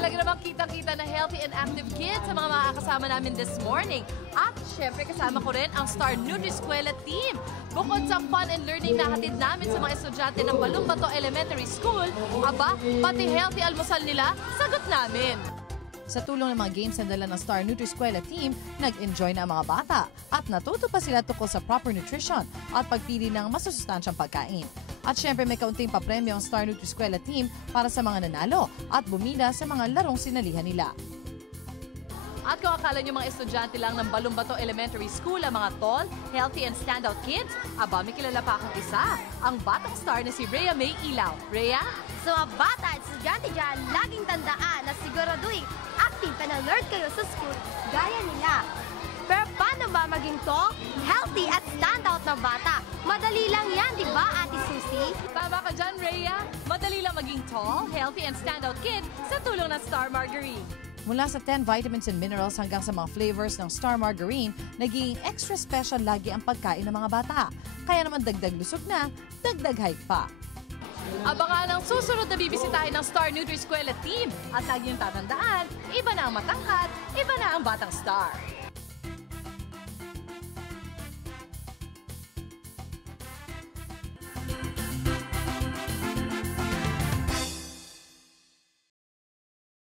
Talaga namang kitang-kita na healthy and active kids sa mga makakasama namin this morning. At syempre kasama ko rin ang Star Nutri-Eskwela team. Bukod sa fun and learning na hatid namin sa mga estudyante ng Balumbato Elementary School, aba, pati healthy almusal nila, sagot namin. Sa tulong ng mga games na dala ng Star Nutri-Eskwela team, nag-enjoy na ang mga bata at natuto pa sila tungkol sa proper nutrition at pagpili ng masusustansyang pagkain. At syempre may kaunting papremyo ang Star Nutri-Eskwela team para sa mga nanalo at bumida sa mga larong sinalihan nila. At kung akala nyo mga estudyante lang ng Balumbato Elementary School ang mga tall, healthy and standout kids, aba may kilala pa akong isa, ang batang star na si Rhea May Ilaw. Rhea? Sa mga bata at estudyante dyan, laging tandaan na siguraduhin active and alert kayo sa school gaya nila. Pero paano ba maging tall, healthy at standout na bata? Madali lang yan, di ba, Ate Susie? Tama ka dyan, Rhea. Madali lang maging tall, healthy and standout kid sa tulong ng Star Margarine. Mula sa 10 vitamins and minerals hanggang sa mga flavors ng Star Margarine, naging extra special lagi ang pagkain ng mga bata. Kaya naman dagdag lusog na, dagdag height pa. Abangan ang susunod na bibisitahin ng Star Nutri-Eskwela team. At lagi yung tatandaan, iba na ang matangkad, iba na ang batang star.